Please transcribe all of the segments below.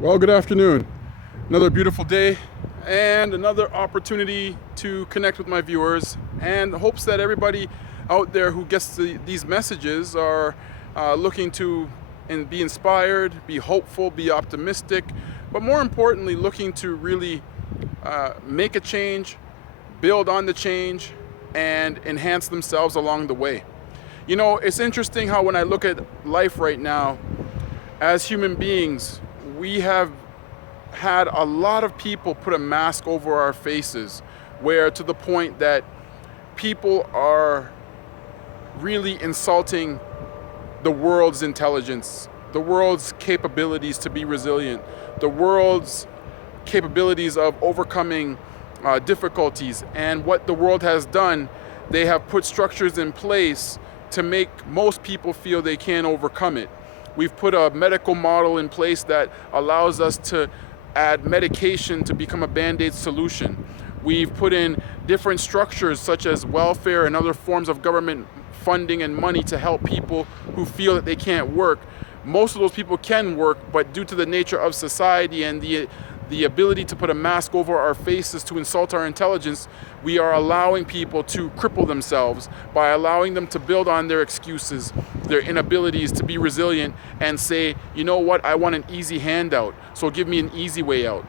Well, good afternoon. Another beautiful day and another opportunity to connect with my viewers, and hopes that everybody out there who gets these messages are looking to be inspired, be hopeful, be optimistic, but more importantly, looking to really make a change, build on the change, and enhance themselves along the way. You know, it's interesting how when I look at life right now, as human beings, we have had a lot of people put a mask over our faces, where to the point that people are really insulting the world's intelligence, the world's capabilities to be resilient, the world's capabilities of overcoming difficulties. And what the world has done, they have put structures in place to make most people feel they can't overcome it. We've put a medical model in place that allows us to add medication to become a band-aid solution. We've put in different structures such as welfare and other forms of government funding and money to help people who feel that they can't work. Most of those people can work, but due to the nature of society and the ability to put a mask over our faces to insult our intelligence, we are allowing people to cripple themselves by allowing them to build on their excuses, their inabilities to be resilient, and say, you know what, I want an easy handout, so give me an easy way out.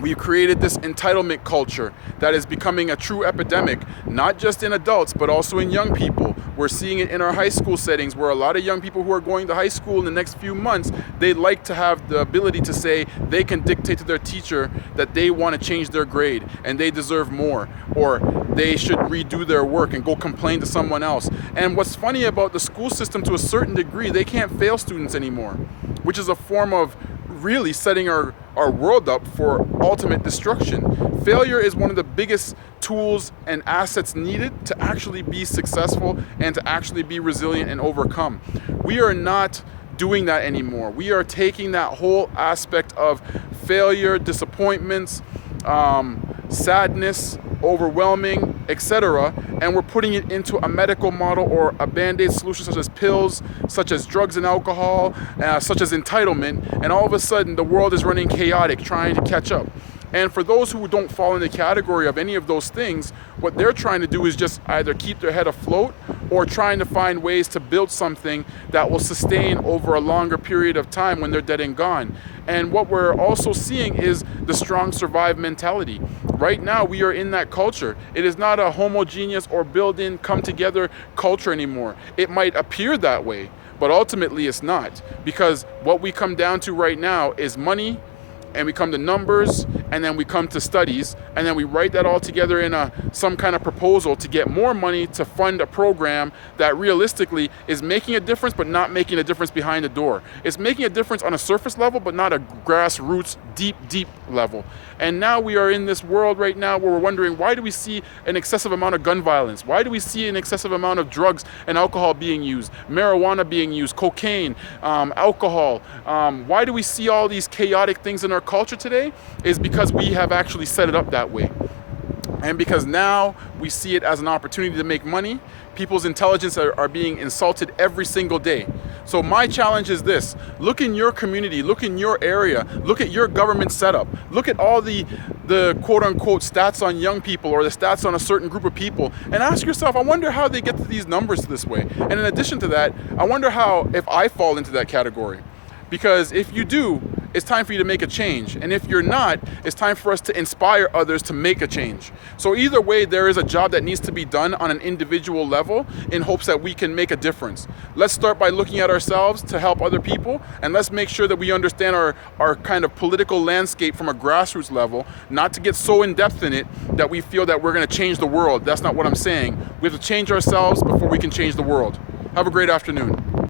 We've created this entitlement culture that is becoming a true epidemic, not just in adults, but also in young people. We're seeing it in our high school settings, where a lot of young people who are going to high school in the next few months, they'd like to have the ability to say they can dictate to their teacher that they want to change their grade and they deserve more, or they should redo their work and go complain to someone else. And what's funny about the school system, to a certain degree, they can't fail students anymore, which is a form of really setting our world up for ultimate destruction. Failure is one of the biggest tools and assets needed to actually be successful and to actually be resilient and overcome. We are not doing that anymore. We are taking that whole aspect of failure, disappointments, sadness, overwhelming, etc., and we're putting it into a medical model or a band-aid solution, such as pills, such as drugs and alcohol, such as entitlement, and all of a sudden the world is running chaotic, trying to catch up. And for those who don't fall in the category of any of those things, what they're trying to do is just either keep their head afloat or trying to find ways to build something that will sustain over a longer period of time when they're dead and gone. And what we're also seeing is the strong survive mentality. Right now, we are in that culture. It is not a homogeneous or built-in, come-together culture anymore. It might appear that way, but ultimately it's not. Because what we come down to right now is money, and we come to numbers, and then we come to studies, and then we write that all together in some kind of proposal to get more money to fund a program that realistically is making a difference, but not making a difference behind the door. It's making a difference on a surface level, but not a grassroots, deep level. And now we are in this world right now where we're wondering, why do we see an excessive amount of gun violence? Why do we see an excessive amount of drugs and alcohol being used, marijuana being used, cocaine, alcohol? Why do we see all these chaotic things in our culture today? Is because we have actually set it up that way. And because now we see it as an opportunity to make money, people's intelligence are being insulted every single day. So my challenge is this: look in your community, look in your area, look at your government setup, look at all the quote-unquote stats on young people or the stats on a certain group of people, and ask yourself, I wonder how they get to these numbers this way. And in addition to that, I wonder how, if I fall into that category. Because if you do, it's time for you to make a change. And if you're not, it's time for us to inspire others to make a change. So either way, there is a job that needs to be done on an individual level in hopes that we can make a difference. Let's start by looking at ourselves to help other people, and let's make sure that we understand our kind of political landscape from a grassroots level, not to get so in depth in it that we feel that we're going to change the world. That's not what I'm saying. We have to change ourselves before we can change the world. Have a great afternoon.